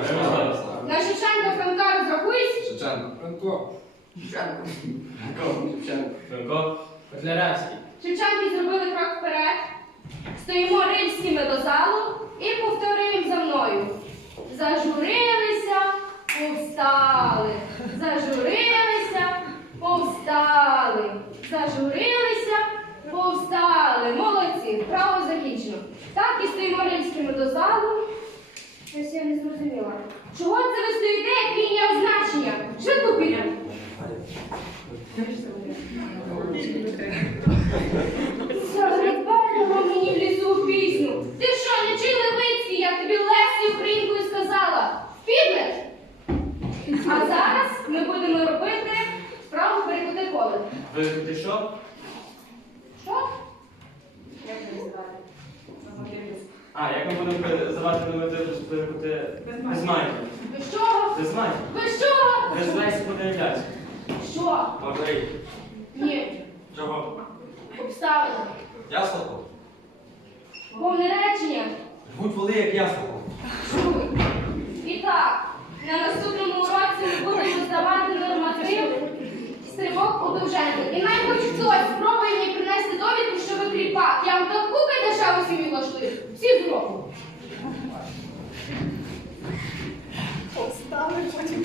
На Шевченка Франка розрахуюсь? Шевченко. Франко. Шевченко. Франко. Шевченко. Франко, Котляревський. Шевченки зробили крок вперед. Стоїмо рильськими до залу і повторюємо за мною. Зажурилися, повстали. Зажурилися, повстали. Зажурилися, повстали. Молодці, право закінчено. Так і стоїмо рильськими до залу. Щось я не зрозуміла. Чого це ви стоїте, як прийняв значення? Швидко підемо. Загребельного мені в лісу пісню. Ти що, не чуй Левицький, я тобі Лесі українкою сказала? Підлеш? А зараз ми будемо робити вправу перекоти коле. Ви ти що? Що? Як це називати? А, як ми будемо здавати новити перекути без майки? Ви що? Без майки. Ви що? Без Лесі подивляйся. Що? Можливо. Ні. Чого? Обставина. Ясоко. Повне речення. Будь воли, як ясоко. І так, на наступному уроці ми будемо здавати норматив стрибок удовження. І най хоч хтось спробує мені принести довідку, що ви кріпак. Я вам таку кайдашаву сім'ю влаштую. Всі зроблю. Поставлю потім.